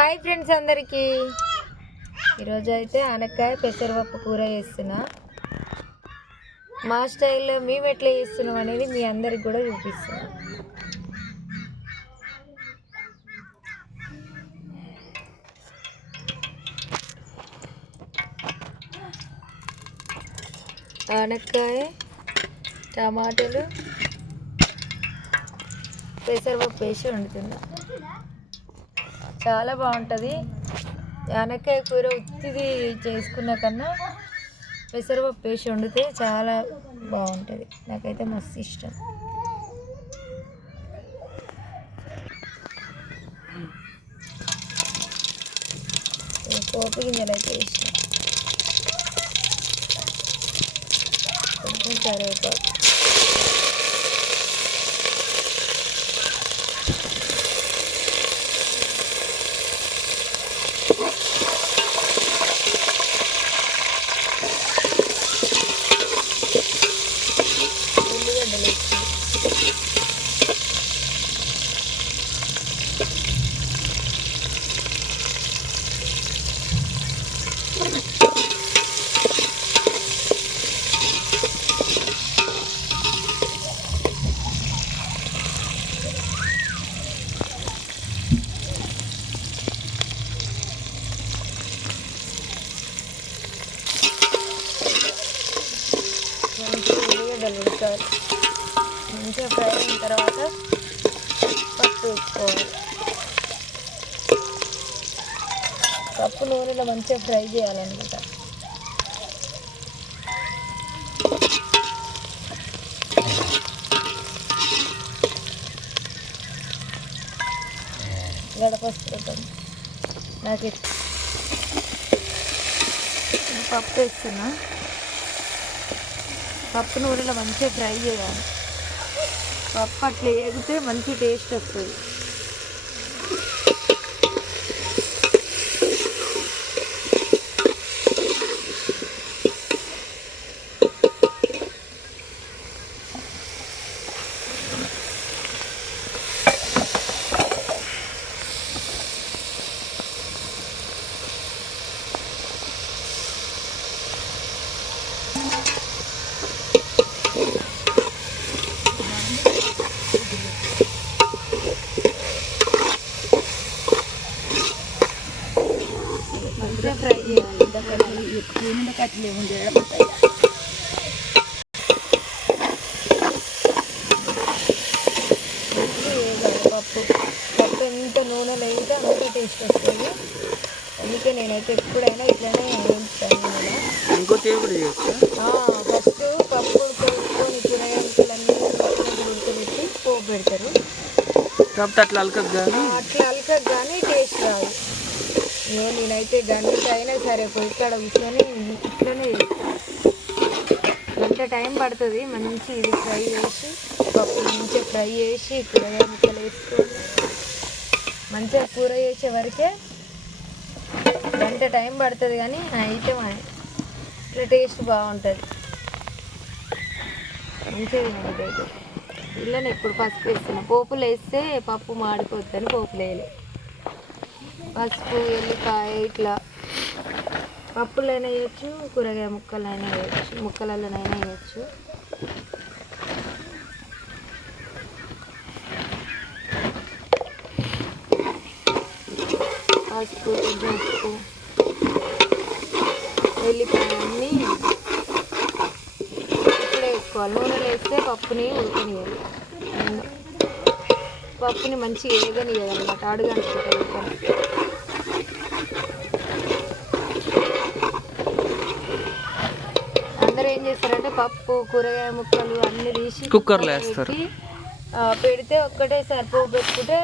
Hi friends అందరికీ ఈరోజు అయితే ఆనక్కాయ పెసరపప్పు కూర చేస్తున్నా. మా స్టైల్లో మేము ఎట్లా చేస్తున్నాం అనేది మీ అందరికి కూడా చూపిస్తున్నా. ఆనక్కాయ, టమాటాలు, పెసరపప్పు వేసి వండుతున్నా. చాలా బాగుంటుంది. ఆనక్కాయ కూర ఉత్తిది చేసుకున్న కన్నా పెసరపప్పు వేసి వండితే చాలా బాగుంటుంది. నాకైతే మస్తు ఇష్టం. పోపు గింజలు అయితే వేసిన, కొంచెం కరివేపాకు, ఉడకాలి. మంచిగా ఫ్రై అయిన తర్వాత పప్పు వేసుకోవాలి. పప్పు నూనెలో మంచిగా ఫ్రై చేయాలన్నమాట. గడపస్తుంది నాకు పప్పు వేస్తున్నా. పప్పు నూనెలో మంచిగా ఫ్రై చేయాలి. పప్పు అట్లా వేగితే మంచి టేస్ట్ వస్తుంది. మంచిగా ఫ్రై చేయాలి. పప్పు పప్పు ఎంత నూనెలో అయితే అంత టేస్ట్ వస్తుంది. అందుకే నేనైతే ఎప్పుడైనా ఇట్లనే వేయించుతాను. ఫస్ట్ పప్పు ఉడకబెట్టుకొని కూరగాయలన్నీ ఉడకబెట్టి పోపు పెడతారు. అట్లా అలకకు కానీ టేస్ట్ రాదు. నేనైతే గంట అయినా సరే పొయ్యి కాడ కూర్చొని ఇట్లనే గంట టైం పడుతుంది. మంచి ఇది ఫ్రై చేసి పప్పు మంచిగా ఫ్రై చేసి కూరగాయ ముక్కలు వేసుకొని మంచిగా కూర చేసే వరకే గంట టైం పడుతుంది. కానీ అయితే ఇట్లా టేస్ట్ బాగుంటుంది. మంచిగా తినదు అయితే. ఇళ్ళని ఎప్పుడు పసుపు వేస్తున్నా. పోపులు వేస్తే పప్పు మాడిపోద్దని పోపులు వేయలే. పసుపు, ఎల్లిపాయ ఇట్లా పప్పులైనా వేయచ్చు, కూరగాయ ముక్కలైనా వేయచ్చు, ముక్కలలోనైనా వేయచ్చు. పసుపు, కొంచెం ఉప్పు, ఎల్లిపాయ అన్నీ ఇప్పుడే వేసుకోవాలి. నూనెలో వేస్తే పప్పుని ఉడకనియాలి. పప్పుని మంచిగా వేగనియాలి అన్నమాట. అడుగంటుకుంటుంది. అందరూ ఏం చేస్తారంటే పప్పు, కూరగాయ ముక్కలు అన్నీ తీసి కుక్కర్లో వేస్తారు. పెడితే ఒక్కటేసారి పోపు పెట్టుకుంటే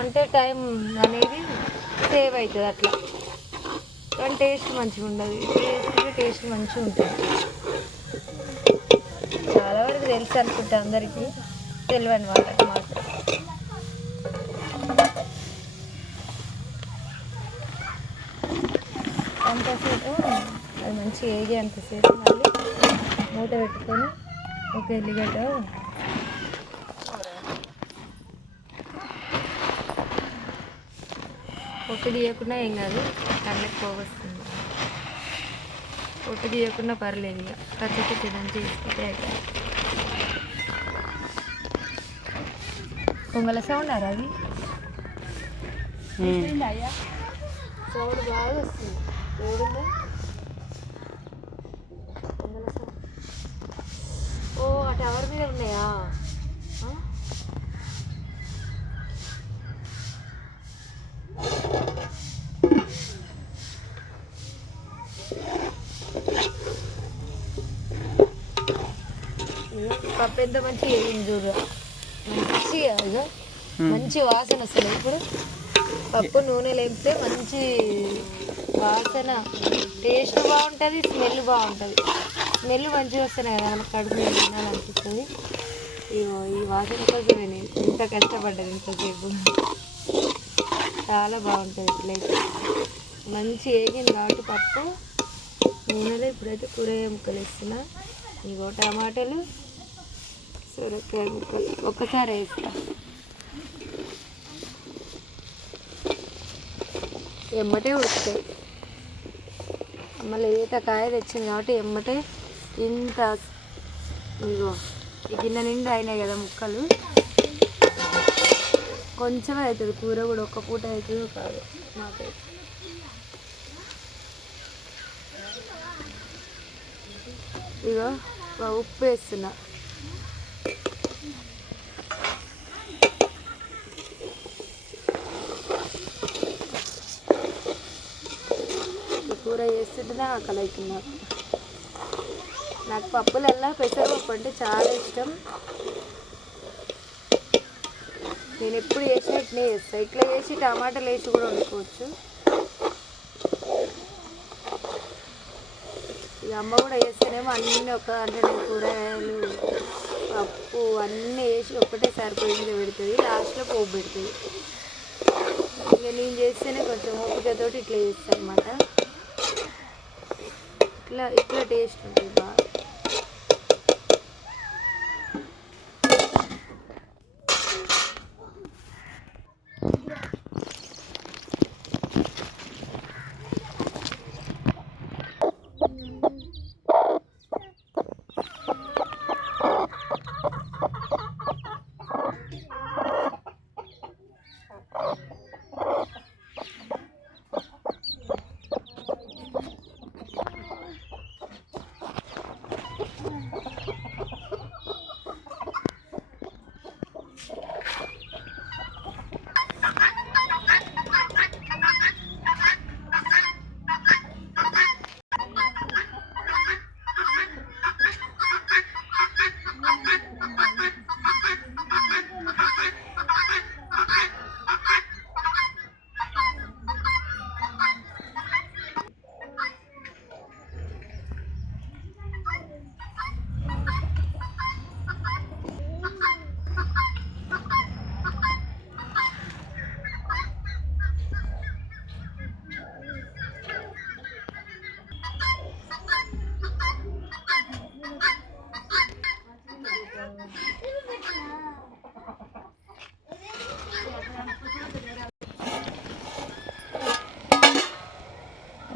అంటే టైం అనేది సేవ్ అవుతుంది. అట్లా కానీ టేస్ట్ మంచిగా ఉండదు. టేస్ట్ మంచిగా ఉంటుంది. చాలా వరకు తెలుసు అనుకుంటా, అందరికీ తెలియని వాళ్ళకి మాత్రం. అంతసేపు అది మంచిగా వేగే అంతసేపు మళ్ళీ మూత పెట్టుకొని ఒక ఎల్లిగడ్డ పొట్టు తీయకుండా ఏం కాదు, కళ్ళకి పోగొస్తుంది. పొట్టు తీయకుండా పర్లేదు, ఇక పచ్చడి తినంచి తీసుకుంటే అయిపోయి. పొంగల సౌండ్ అది అయ్యా, సౌండ్ బాగా వస్తుంది. ఏడుందా పొంగల సౌండ్? ఓ, ఆ టవర్ మీద ఉన్నాయా? పప్పు ఎంత మంచిగా వేయింది చూడు, మంచిగా ఇక మంచి వాసన వస్తుంది. ఇప్పుడు పప్పు నూనె లేపితే మంచి వాసన, టేస్ట్ బాగుంటుంది, స్మెల్ బాగుంటుంది. స్మెల్ మంచిగా వస్తున్నాయి కదా, మనకు కడుపు తినాలనిపిస్తుంది. ఇగో ఈ వాసన కోసమే నేను ఇంత కష్టపడ్డది ఇంతసేపు. చాలా బాగుంటుంది ఇట్లయితే. మంచి వేగింది కాబట్టి పప్పు నూనెలో. ఇప్పుడైతే కూరగాయ ముక్కలు వేస్తున్నా. ఇగో టమాటాలు, సొరకాయ ముక్కలు ఒక్కసారి వేస్తా. ఎమ్మటే ఉడుకుతాయి. మళ్ళీ ఈత కాయ తెచ్చింది కాబట్టి ఎమ్మటే ఇంత. ఇగో ఈ గిన్నె నిండా అయినాయి కదా ముక్కలు, కొంచెమే అవుతుంది కూర కూడా. ఒక్క పూట అవుతుందో కాదు నాకైతే. ఇగో ఉప్పు వేస్తున్నా. కూర చేస్తుంటేనే ఆకలి అవుతుంది నాకు. నాకు పప్పులల్లా పెసరపప్పు అంటే చాలా ఇష్టం. నేను ఎప్పుడు చేసినా ఇట్నే చేస్తాను. ఇట్లా చేసి టమాటాలు వేసి కూడా వండుకోవచ్చు. ఇక అమ్మ కూడా చేస్తేనేమో అన్నీ అంటే కూరగాయలు పప్పు అన్నీ వేసి ఒక్కటేసారి పొయ్యి మీద పెడుతుంది, లాస్ట్లో పోపు పెడుతుంది. ఇక నేను చేస్తేనే కొంచెం ఓపికతోటి ఇట్లా చేస్తాను అన్నమాట. ఇట్లా టేస్ట్ ఉంటుంది బాగా.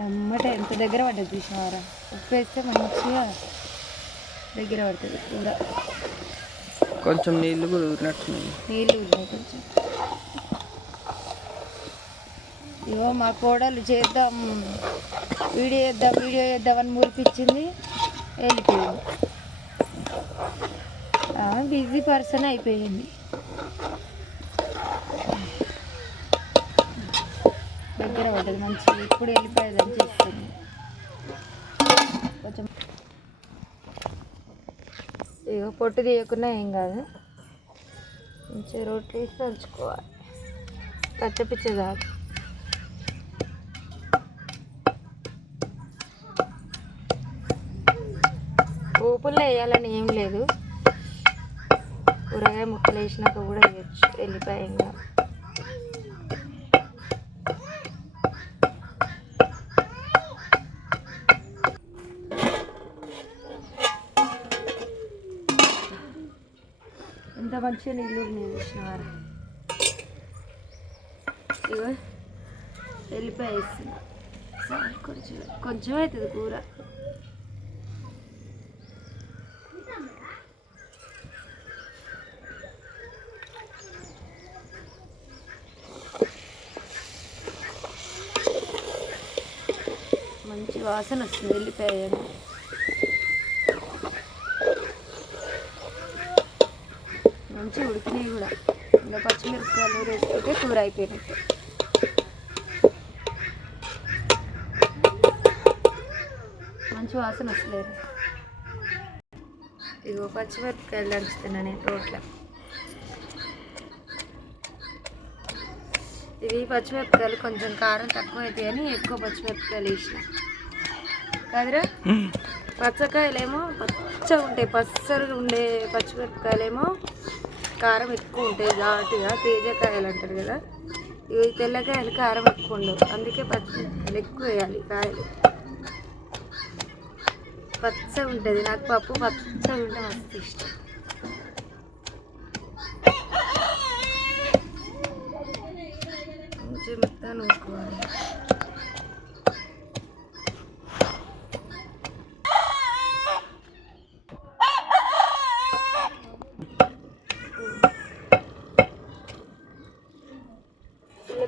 అమ్మట ఎంత దగ్గర పడ్డది చూసినవారా. ఉప్పు వేస్తే మంచిగా దగ్గర పడుతుంది కూర. కొంచెం నీళ్ళు కూడా ఊరినట్టున్నాయి. నీళ్ళు ఉన్నాయి కొంచెం. ఇగో మా కోడలు చేద్దాం వీడియో చేద్దామని మురిపించింది, వెళ్ళిపోయింది. బిజీ పర్సన్ అయిపోయింది. దగ్గర పడ్డది మంచిగా. ఇప్పుడు వెళ్ళిపోయేదని చేస్తుంది కొంచెం. ఇక పొట్టు తీయకుండా ఏం కాదు, మంచిగా రోట్లు వేసి దంచుకోవాలి. కచ్చపిచ్చ కాదు. పోపుల్లో వేయాలని ఏం లేదు, కూరగాయ ముక్కలు వేసినాక కూడా వేయచ్చు. వెళ్ళిపోయి ఏం కాదు. ఎంత మంచిగా నీళ్ళు ఉన్నాయి చూసినవారు. ఇగో ఎల్లిపాయ వేస్తున్నా. కొంచెం కొంచెం అవుతుంది కూర. మంచి వాసన వస్తుంది ఎల్లిపాయ. మంచి ఉడికినాయి కూడా. ఇంకా పచ్చిమిరపకాయలు వేసుకుంటే కూర అయిపోయినట్టు. మంచి వాసన వస్తలేదు. ఇగో పచ్చిమిరపకాయలు దంచుతున్నా నేను రోట్లో. ఇది పచ్చిమిరపకాయలు కొంచెం కారం తక్కువ అవుతాయి అని ఎక్కువ పచ్చిమిరపకాయలు వేసిన కదరా. పచ్చకాయలేమో పచ్చగా ఉంటాయి, పచ్చగా ఉండే పచ్చిమిరపకాయలేమో కారం ఎక్కువ ఉంటాయి, ఘాటుగా తేజకాయలు అంటారు కదా. ఇవి తెల్లకాయలు కారం ఎక్కువ ఉండవు, అందుకే పచ్చిమిరపకాయలు ఎక్కువ వేయాలి. కాయలు పచ్చగా ఉంటుంది. నాకు పప్పు పచ్చగా ఉంటే మస్తు ఇష్టం. మంచిగా మొత్తం నూరుకోవాలి.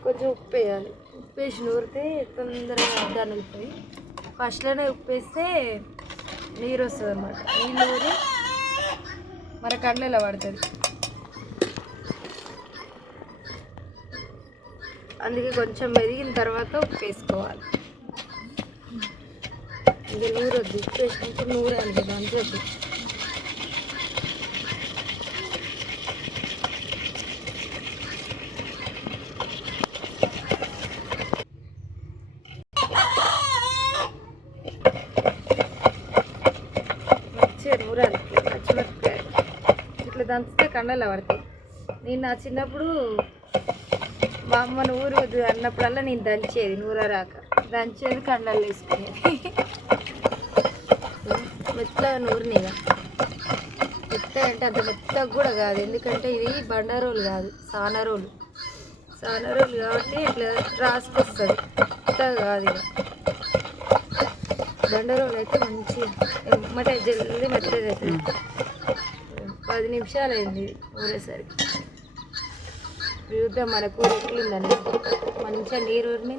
కొంచెం ఉప్పు వేయాలి. ఉప్పు వేసి నూరితే తొందరగా అడ్డాలు అవుతాయి. ఫస్ట్లోనే ఉప్పు వేస్తే నీరు వస్తుంది అన్నమాట. నీళ్ళు ఊరి మన కళ్ళలో పడుతుంది. అందుకే కొంచెం మెదిగిన తర్వాత ఉప్పు వేసుకోవాలి. ఇంకా నూరొద్దు, ఉప్పు వేసుకుంటే నూరాలి కదా అంతే. మంచిగా నూరాలి. పచ్చిమిరపకాయలు ఇట్లా దంచితే కండలు పడతాయి. నేను నా చిన్నప్పుడు మా అమ్మను ఊరు అన్నప్పుడల్లా నేను దంచేది, నూరరాక దంచేది, కండలు వేసుకునేది. మెత్తగా నూరినిగా. మెత్తగా అంటే అంత మెత్తగా కూడా కాదు, ఎందుకంటే ఇది బండరోలు కాదు, సానరోలు. సానరోలు కాబట్టి ఇట్లా రాసుకొస్తుంది, మెత్తగా కాదు. ఇక బండరోలు అయితే మంచిగా ఎమ్మటే జల్దీ మెత్తగా అవుతుంది. 10 నిమిషాలు అయింది ఊరేసరికి. చూద్దాం మన కూర ఎట్లుందని. మంచిగా నీరు ఊరిని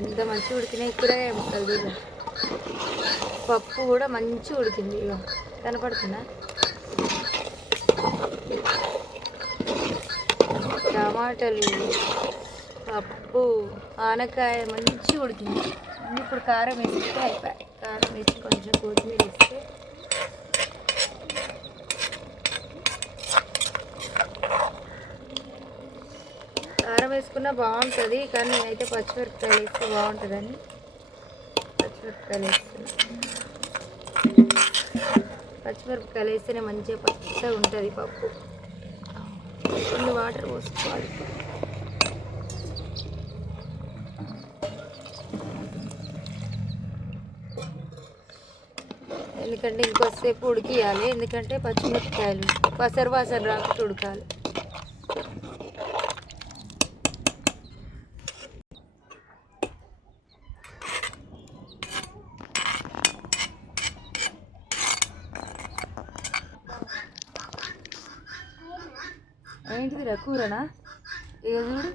ఎంత మంచిగా ఉడికినాయి కూరగాయ ముక్కలు. చూద్దాం. పప్పు కూడా మంచిగా ఉడికింది. ఇక కనపడుతుందా? టమాటాలు, పప్పు, ఆనకాయ మంచిగా ఉడికింది. ఇప్పుడు కారం వేస్తే అయిపోయి. కారం వేసి కొంచెం కొత్తిమీర వేస్తే కారం వేసుకున్నా బాగుంటుంది, కానీ నేనైతే పచ్చిమిరపకాయలు వేస్తే బాగుంటుందని పచ్చిమిరపకాయలు వేస్తున్నా. పచ్చిమిరపకాయలు వేస్తేనే మంచిగా పచ్చగా ఉంటుంది పప్పు. కొన్ని వాటర్ పోసుకోవాలి. ఎందుకంటే ఇంకొద్దిసేపు ఉడికియాలి, ఎందుకంటే పచ్చిమిరపకాయలు పసరు వాసన రాకుండా ఉడకాలి. ఏంటిదిరా కూరనా? ఇక చూడు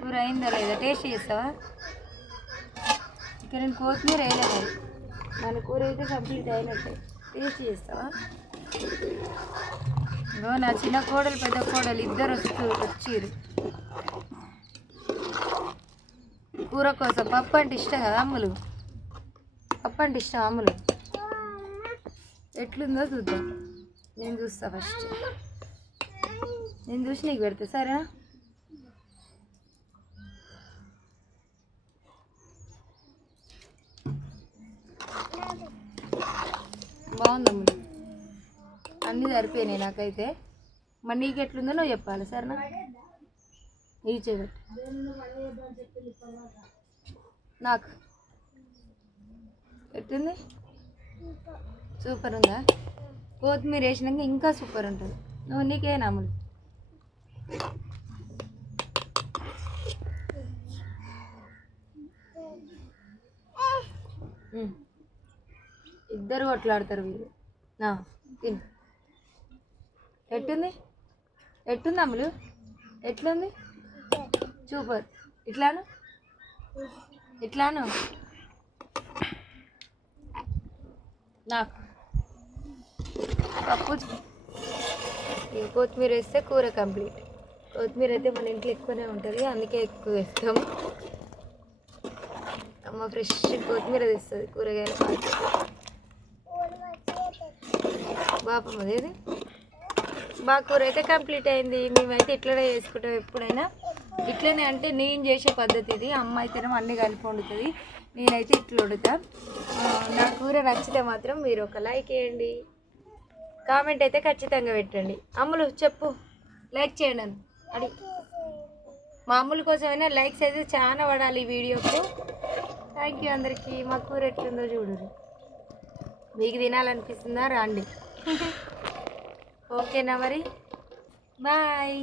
కూర అయిందా లేదా టేస్ట్ చేస్తావా? ఇక నేను కొత్తిమీర వేయలేదు, మన కూర అయితే కంప్లీట్ అయినట్టే. టేస్ట్ చేస్తావా? ఇగో నా చిన్న కోడలు పెద్ద కోడలు ఇద్దరు వచ్చిర్రు కూర కోసం. పప్పు అంటే ఇష్టం కదా అమ్ములు? పప్పు అంటే ఇష్టం అమ్ములు? ఎట్లుందో చూద్దాం. నేను చూస్తా ఫస్ట్. నేను చూసి నీకు పెడతా, సరేనా? బాగుందమ్ములు, అన్నీ సరిపోయినాయి నాకైతే. మరి నీకు ఎట్లుందో నువ్వు చెప్పాలి, సరేనా? ఈ చెబెట్టు నాకు ఎట్లుంది? సూపర్ ఉందా? కొత్తిమీర వేసినాక ఇంకా సూపర్ ఉంటుంది. నువ్వు నీకేనా అమ్ములు? ఇద్దరు కొట్లాడతారు వీళ్ళు. తిను. ఎట్టుంది ఎట్టుంది అమ్ములు? ఎట్లుంది? సూపర్. ఇట్లాను ఇట్లాను నాకు పప్పు కొత్తిమీర వేస్తే కూర కంప్లీట్. కొత్తిమీర అయితే మన ఇంట్లో ఎక్కువనే ఉంటుంది, అందుకే ఎక్కువ వేస్తాము. అమ్మ ఫ్రెష్ కొత్తిమీర తెస్తుంది కూరగాయల బాపమ్మ ఇది. బాగా కూర అయితే కంప్లీట్ అయింది. మేమైతే ఇట్లనే చేసుకుంటాం ఎప్పుడైనా. ఇట్లనే అంటే నేను చేసే పద్ధతి ఇది. అమ్మ అయితేనేమో అన్నీ కలిపి వండుతుంది, నేనైతే ఇట్లా వండుతా. నా కూర నచ్చితే మాత్రం మీరు ఒక లైక్ వేయండి, కామెంట్ అయితే ఖచ్చితంగా పెట్టండి. అమ్ములు చెప్పు, లైక్ చేయండి అని అది మా అమ్ముల కోసమైనా లైక్స్ అయితే చాలా పడాలి ఈ వీడియోకు. థ్యాంక్ యూ అందరికీ. మా కూర ఎట్లుందో చూడండి. మీకు తినాలనిపిస్తుందా? రండి. ఓకేనా మరి, బాయ్.